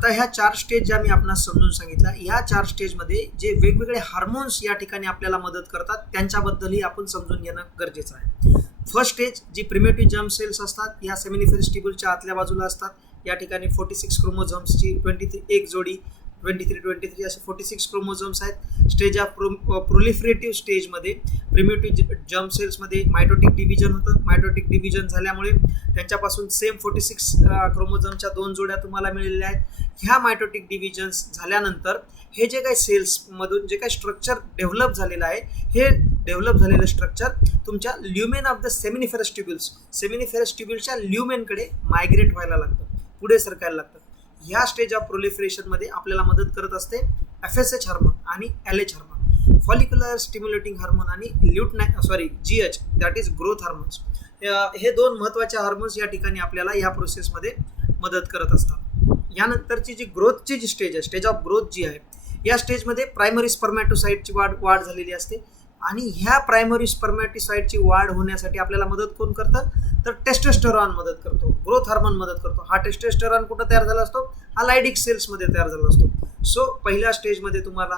आता ह्या 4 स्टेज ज्या मी आपणास समजून सांगितल्या, या 4 स्टेजमध्ये जे वेगवेगळे हार्मोन्स या ठिकाणी आपल्याला मदत करतात त्यांच्याबद्दलही आपण समजून घेणं गरजेचं आहे. फर्स्ट स्टेज जी प्रिमेटिव्ह जर्म सेल्स असतात या सेमिनिफरस ट्यूब्यूलच्या आतल्या बाजूला असतात. या ठिकाणी 46 क्रोमोझोम्सची 23 एक जोडी 23 असे 46 क्रोमोझोम्स आहेत. स्टेज ऑफ प्रोलिफरेटिव्ह स्टेजमध्ये प्रिमेटिव्ह जर्म सेल्समध्ये मायटोटिक डिव्हिजन होतं. मायटोटिक डिव्हिजन झाल्यामुळे त्यांच्यापासून सेम 46 क्रोमोझोमच्या 2 जोड्या तुम्हाला मिळालेल्या आहेत. ह्या मायटोटिक डिव्हिजन्स झाल्यानंतर हे जे काही सेल्समधून जे काही स्ट्रक्चर डेव्हलप झालेलं आहे, हे डेव्हलप झालेलं स्ट्रक्चर तुमच्या lumen of the seminiferous ट्यूब्यूल्सच्या ल्युमेनकडे migrate व्हायला लागतं, पुढे सरकायला लागतं. ह्या स्टेज ऑफ प्रोलिफरेशनमध्ये आपल्याला मदत करत असते FSH हार्मोन आणि LH hormone, follicular stimulating hormone आणि GH that is growth hormones. हे 2 महत्त्वाचे हार्मोन्स या ठिकाणी आपल्याला या प्रोसेसमध्ये मदत करत असतात. यानंतरची जी ग्रोथची जी स्टेज आहे, स्टेज ऑफ ग्रोथ जी आहे, या स्टेजमध्ये प्रायमरी स्पर्मॅटोसाइटची वाढ झालेली असते आणि ह्या प्रायमरी स्पर्मॅटोसाइटची वाढ होण्यासाठी आपल्याला मदत कोण करतं, तर टेस्टोस्टेरॉन मदत करतो, ग्रोथ हार्मोन मदत करतो. हा टेस्टोस्टेरॉन कुठं तयार झाला असतो, हा लायडिक सेल्समध्ये तयार झाला असतो. सो पहिल्या स्टेजमध्ये तुम्हाला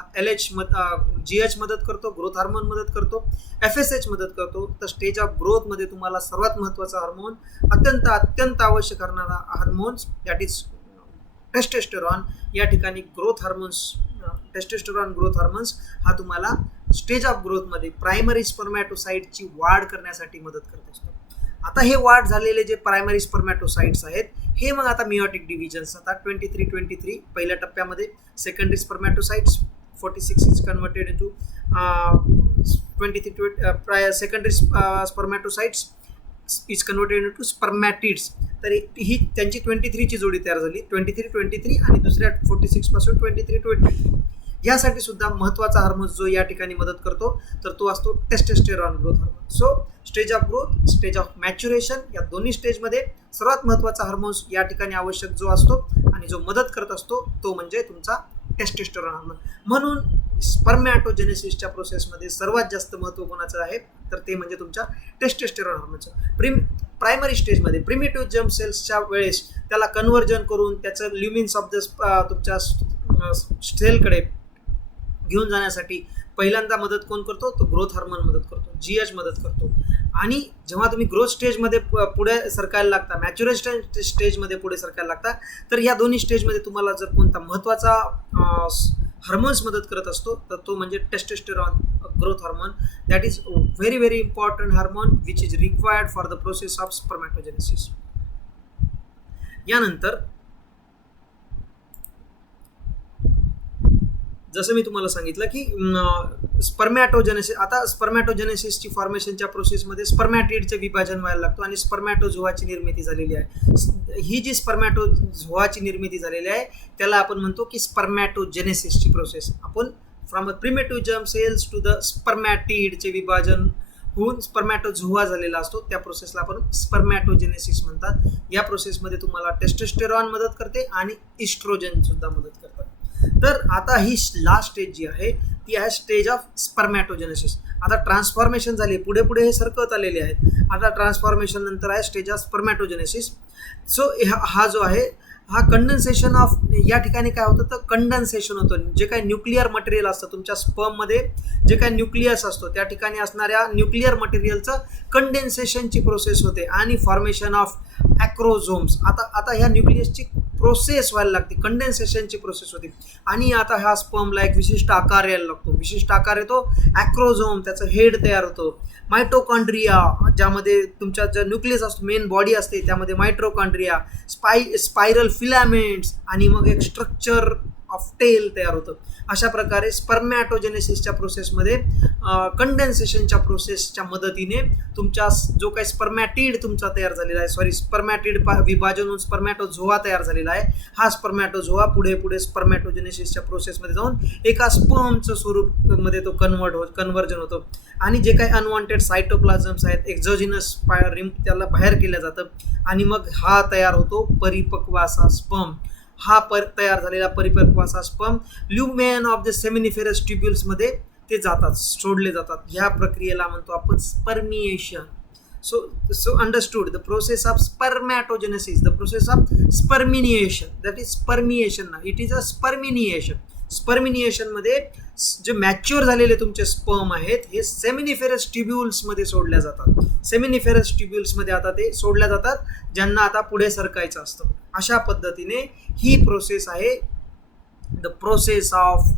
GH मदत करतो, ग्रोथ हार्मोन मदत करतो, FSH मदत करतो. तर स्टेज ऑफ ग्रोथमध्ये तुम्हाला सर्वात महत्त्वाचा हार्मोन, अत्यंत आवश्यक असणारा हार्मोन्स दॅट इज टेस्टोस्टेरॉन, या ठिकाणी growth hormones, testosterone growth hormones हा तुम्हाला स्टेज ऑफ ग्रोथमध्ये प्रायमरी स्पर्मॅटोसाइटची वाढ करण्यासाठी मदत करत असतो. आता हे वाढ झालेले जे प्रायमरी स्पर्मॅटोसाइट्स आहेत, हे मग आता मियोटिक डिव्हिजन्स आता 23 पहिल्या टप्प्यामध्ये secondary spermatocytes 46 is converted into 23 secondary spermatocytes is converted into spermatids. तर ही त्यांची 23 ची जोडी तयार झाली, 23 आणि दुसऱ्या 46 पासून 23 यासाठी सुद्धा महत्त्वाचा हार्मोन जो या ठिकाणी मदत करतो, तर तो असतो testosterone growth hormone. So stage of growth, stage of maturation, या दोन्ही स्टेजमध्ये सर्वात महत्त्वाचा हार्मोन्स या ठिकाणी आवश्यक जो असतो आणि जो मदत करत असतो तो म्हणजे तुमचा टेस्टोस्टेरॉन हार्मोन. म्हणून स्पर्मॅटोजेनेसिसच्या प्रोसेसमध्ये सर्वात जास्त महत्त्व कोणाचं आहे, तर ते म्हणजे तुमच्या टेस्टोस्टेरॉन हार्मोनचं. प्रायमरी स्टेजमध्ये प्रिमिटिव्ह जर्म सेल्सच्या वेळेस त्याला कन्व्हर्जन करून त्याचं ल्युमिन्स ऑफ द तुमच्या सेलकडे घेऊन जाण्यासाठी पहिल्यांदा मदत कोण करतो, तो ग्रोथ हार्मोन मदत करतो, GH मदत करतो. आणि जेव्हा तुम्ही ग्रोथ स्टेजमध्ये पुढे सरकायला लागता, मॅच्युरेशन स्टेजमध्ये पुढे सरकायला लागता, तर या दोन्ही स्टेजमध्ये तुम्हाला जर कोणता महत्त्वाचा हार्मोन्स मदत करत असतो, तर तो म्हणजे testosterone growth hormone that is very important hormone which is required for the process of spermatogenesis. यानंतर जसं मी तुम्हाला सांगितलं की स्पर्मॅटोजेनेसिस, आता स्पर्मॅटोजेनेसिसची फॉर्मेशनच्या प्रोसेसमध्ये स्पर्मॅटिडचे विभाजन व्हायला लागतो आणि स्पर्मॅटोझोआची निर्मिती झालेली आहे. ही जी स्पर्मॅटोझोआची निर्मिती झालेली आहे त्याला आपण म्हणतो की स्पर्मॅटोजेनेसिसची प्रोसेस. आपण from a primitive germ cells to the स्पर्मॅटिडचे विभाजन होऊन स्पर्मॅटोझोआ झालेला असतो, त्या प्रोसेसला आपण स्पर्मॅटोजेनेसिस म्हणतात. या प्रोसेसमध्ये तुम्हाला टेस्टोस्टेरॉन मदत करते आणि इस्ट्रोजन सुद्धा मदत करतात. तर आता ही लास्ट स्टेज जी आहे ती आहे स्टेज ऑफ स्पर्मॅटोजेनेसिस. आता ट्रान्सफॉर्मेशन झाली, पुढे हे सरकत आलेले आहेत. आता ट्रान्सफॉर्मेशन नंतर आहे स्टेज ऑफ स्पर्मॅटोजेनेसिस. सो हा जो आहे हा कंडेन्सेशन ऑफ, या ठिकाणी काय होतं तर कंडेन्सेशन होतं. जे काही न्यूक्लिअर मटेरियल असतं तुमच्या स्पर्ममध्ये, जे काही न्यूक्लियस असतो त्या ठिकाणी असणाऱ्या न्यूक्लिअर मटेरियलचं कंडेन्सेशनची प्रोसेस होते आणि फॉर्मेशन ऑफ ॲक्रोझोम्स. आता ह्या न्यूक्लियसची प्रोसेस व्हायला लागते, कंडेन्सेशनची प्रोसेस होते आणि आता ह्या स्पर्मला एक विशिष्ट आकार यायला लागतो. विशिष्ट आकार येतो, ॲक्रोझोम त्याचं हेड तयार होतो. मायटोकॉन्ड्रिया, ज्यामध्ये तुमच्या जो न्यूक्लियस असतो, मेन बॉडी असते त्यामध्ये मायटोकॉन्ड्रिया, स्पायरल फिलामेंट्स आणि मग एक स्ट्रक्चर ऑफ टेल तयार होतं. अशा प्रकारे स्पर्मॅटोजेनेसिसच्या प्रोसेसमध्ये कंडेन्सेशनच्या प्रोसेसच्या मदतीने तुमच्या जो काही स्पर्मॅटिड तुमचा तयार झालेला आहे, स्पर्मॅटिड विभाजन होऊन स्पर्मॅटोझोआ तयार झालेला आहे. हा स्पर्मॅटोझोआ पुढे स्पर्मॅटोजेनेसिसच्या प्रोसेसमध्ये जाऊन एका स्पर्मचं स्वरूपमध्ये तो कन्व्हर्जन होतो आणि जे काही अनवॉन्टेड सायटोप्लाझम्स आहेत, एक्झोजिनस रिम त्याला बाहेर केलं जातं आणि मग हा तयार होतो परिपक्व असा स्पर्म. हा तयार झालेला परिपक्व असा sperm lumen of the seminiferous ट्यूब्युल्समध्ये ते जातात, सोडले जातात. ह्या प्रक्रियेला म्हणतो आपण spermiation. So understood the process of spermatogenesis, the process of spermination, that is spermiation ना, it is a spermination. स्पर्मिनिएशन मध्ये जे मॅच्युअर झालेले तुमचे स्पर्म आहेत हे सेमिनिफेरस ट्युब्युल्स मध्ये सोडल्या जातात. सेमिनिफेरस ट्युब्युल्स मध्ये आता ते सोडल्या जातात ज्यांना आता पुढे सरकायचं असतं. अशा पद्धतीने ही प्रोसेस आहे, the process of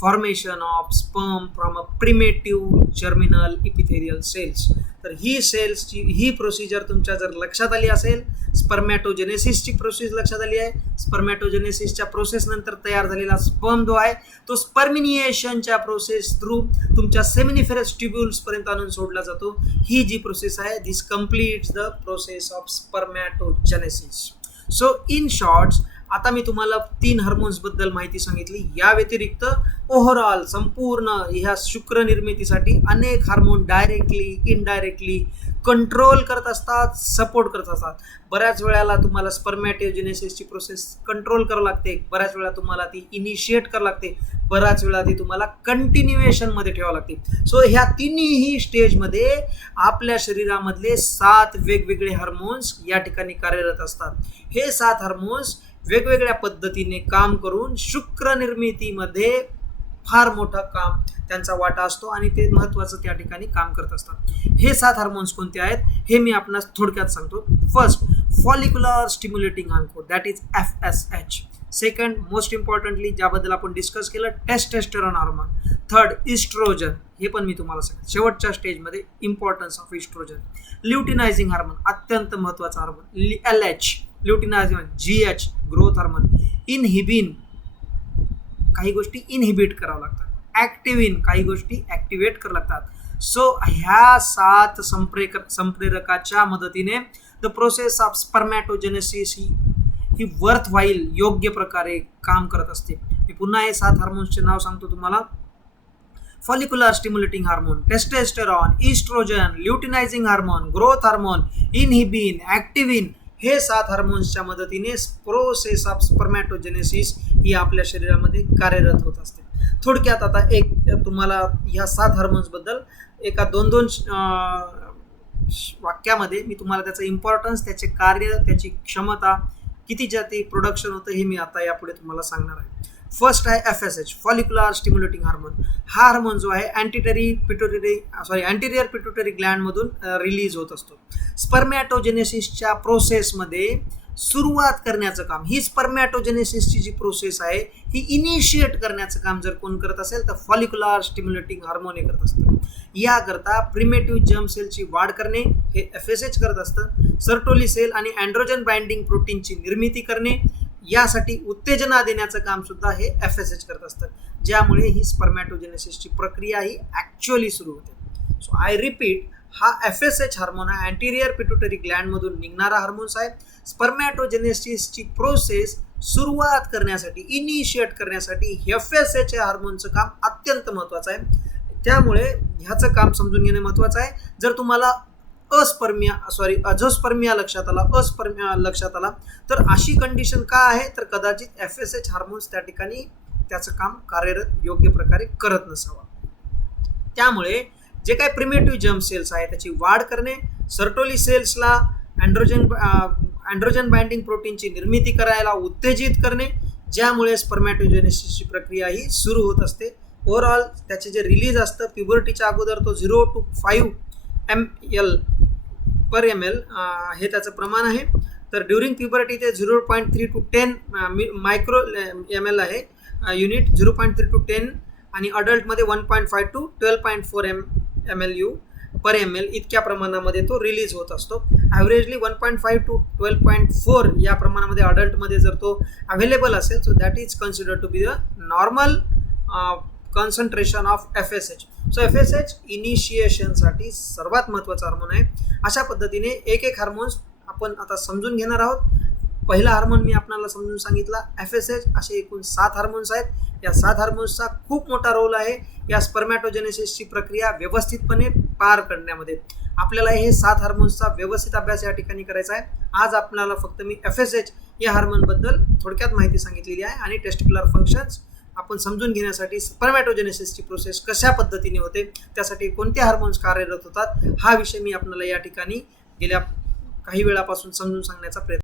formation of sperm from a primitive germinal epithelial cells. तर ही सेल्सची ही प्रोसिजर तुमच्या जर लक्षात आली असेल, स्पर्मॅटोजेनेसिसची प्रोसेस लक्षात आली आहे. स्पर्मॅटोजेनेसिसच्या प्रोसेस नंतर तयार झालेला स्पर्म जो आहे तो स्पर्मिनिएशनच्या प्रोसेस थ्रू तुमच्या सेमिनिफेरस ट्युब्युल्स पर्यंत आणून सोडला जातो. ही जी प्रोसेस आहे this completes the process of spermatogenesis. So in shorts आता मी तुम्हाला 3 हार्मोन्स बद्दल माहिती सांगितली. या व्यतिरिक्त ओव्हरऑल संपूर्ण ह्या शुक्र निर्मितीसाठी अनेक हार्मोन डायरेक्टली इनडायरेक्टली कंट्रोल करत असतात, सपोर्ट करत असतात. बऱ्याच वेळेला तुम्हाला स्पर्मॅटोजेनेसिसची प्रोसेस कंट्रोल करावं लागते, बऱ्याच वेळा तुम्हाला ती इनिशिएट करावं लागते, बऱ्याच वेळा ती तुम्हाला कंटिन्युएशनमध्ये ठेवावं लागते. सो ह्या तिन्ही स्टेजमध्ये आपल्या शरीरामधले 7 वेगवेगळे हार्मोन्स या ठिकाणी कार्यरत असतात. हे 7 हार्मोन्स वेगवेगळ्या पद्धतीने काम करून शुक्र निर्मितीमध्ये फार मोठं काम त्यांचा वाटा असतो आणि ते महत्त्वाचं त्या ठिकाणी काम करत असतात. हे 7 हार्मोन्स कोणते आहेत हे मी आपणास थोडक्यात सांगतो. First, follicular stimulating hormone, that is FSH. Second, most importantly ज्याबद्दल आपण डिस्कस केलं, टेस्टोस्टेरॉन हार्मोन. थर्ड, इस्ट्रोजन, हे पण मी तुम्हाला सांगितलं शेवटच्या स्टेजमध्ये, importance of estrogen. Luteinising hormone, अत्यंत महत्त्वाचा hormone. LH, luteinizing. GH, growth hormone. Inhibin, काही गोष्टी इनहिबिट कराव्या लागतात. ॲक्टिव्हिन, काही गोष्टी ॲक्टिवेट कराव्या लागतात. सो ह्या 7 संप्रेरकाच्या मदतीने द प्रोसेस ऑफ स्पर्मॅटोजेनेसिस ही वर्थ व्हाईल योग्य प्रकारे काम करत असते. मी पुन्हा हे 7 हार्मोन्सचे नाव सांगतो तुम्हाला. Follicular stimulating hormone, testosterone, oestrogen, luteinising hormone, growth hormone, inhibin, activin. हे 7 हार्मोन्सच्या मदतीने प्रोसेस ऑफ स्पर्मॅटोजेनेसिस ही आपल्या शरीरामध्ये कार्यरत होत असते. थोडक्यात आता एक तुम्हाला ह्या 7 हार्मोन्सबद्दल एका 2-2 वाक्यामध्ये मी तुम्हाला त्याचं इम्पॉर्टन्स, त्याचे कार्य, त्याची क्षमता, किती जाती प्रोडक्शन होतं हे मी आता यापुढे तुम्हाला सांगणार आहे. फर्स्ट आहे FSH, फॉलिक्युलर स्टिम्युलेटिंग हार्मोन. हा हार्मोन जो आहे अँटेरियर पिट्युटरी ग्लँडमधून रिलीज होत असतो. स्पर्मॅटोजेनेसिसच्या प्रोसेसमध्ये सुरुवात करण्याचं काम, ही स्पर्मॅटोजेनेसिसची जी प्रोसेस आहे ही इनिशिएट करण्याचं काम जर कोण करत असेल तर फॉलिक्युलर स्टिम्युलेटिंग हार्मोन हे करत असतं. याकरता प्रिमेटिव्ह जर्म सेलची वाढ करणे हे FSH करत असतं. सर्टोली सेल आणि अँड्रोजन बाइंडिंग प्रोटीनची निर्मिती करणे यासाठी उत्तेजना देण्याचं काम सुद्धा हे FSH करत असतं, ज्यामुळे ही स्पर्मॅटोजेनेसिसची प्रक्रिया ही ॲक्च्युअली सुरू होते. सो आय रिपीट, हा FSH हार्मोन हा अँटेरियर पिट्युटरी ग्लँडमधून निघणारा हार्मोन्स आहे. स्पर्मॅटोजेनेसिसची प्रोसेस सुरुवात करण्यासाठी, इनिशिएट करण्यासाठी FSH हार्मोनचं काम अत्यंत महत्त्वाचं आहे. त्यामुळे ह्याचं काम समजून घेणे महत्त्वाचं आहे. जर तुम्हाला अझोस्पर्मिया लक्षात आला तर अशी कंडिशन का आहे तर कदाचित FSH हार्मोन्स त्या ठिकाणी त्याचं काम कार्यरत योग्य प्रकारे करत नसावा. त्यामुळे जे काही प्रिमेटिव्ह जर्म सेल्स आहे त्याची वाढ करणे, सर्टोली सेल्सला अँड्रोजन बाइंडिंग प्रोटीनची निर्मिती करायला उत्तेजित करणे, ज्यामुळे स्पर्मॅटोजेनेसिसची प्रक्रिया ही सुरू होत असते. ओव्हरऑल त्याचे जे रिलीज असतं प्युबर्टीच्या अगोदर तो 0 to 5 ml/ml हे त्याचं प्रमाण आहे. तर ड्युरिंग प्युबर्टी ते 0.3 to 10 मायक्रो ml आहे युनिट, 0.3 to 10, आणि अडल्टमध्ये 1.5 to 12.4 ml/ml इतक्या प्रमाणामध्ये तो रिलीज होत असतो. ॲव्हरेजली 1.5 to 12.4 या प्रमाणामध्ये अडल्टमध्ये जर तो अवेलेबल असेल so that is considered to be the normal concentration of FSH. So FSH इनिशिएशनसाठी सर्वात महत्त्वाचा हार्मोन आहे. अशा पद्धतीने एक हार्मोन्स आपण आता समजून घेणार आहोत. पहिला हार्मोन मी आपल्याला समजून सांगितला FSH. असे एकूण 7 हार्मोन्स आहेत. या 7 हार्मोन्सचा खूप मोठा रोल आहे या स्पर्मॅटोजेनेसिसची प्रक्रिया व्यवस्थितपणे पार करण्यामध्ये. आपल्याला हे 7 हार्मोन्सचा व्यवस्थित अभ्यास या ठिकाणी करायचा आहे. आज आपल्याला फक्त मी FSH या हार्मोनबद्दल थोडक्यात माहिती सांगितलेली आहे आणि टेस्टिक्युलर फंक्शन्स आपण समजून घेण्यासाठी स्पर्मॅटोजेनेसिसची प्रोसेस कशा पद्धतीने होते, त्यासाठी कोणते हार्मोन्स कार्यरत होतात, हा विषय मी आपल्याला या ठिकाणी गेल्या काही वेळापासून समजून सांगण्याचा प्रयत्न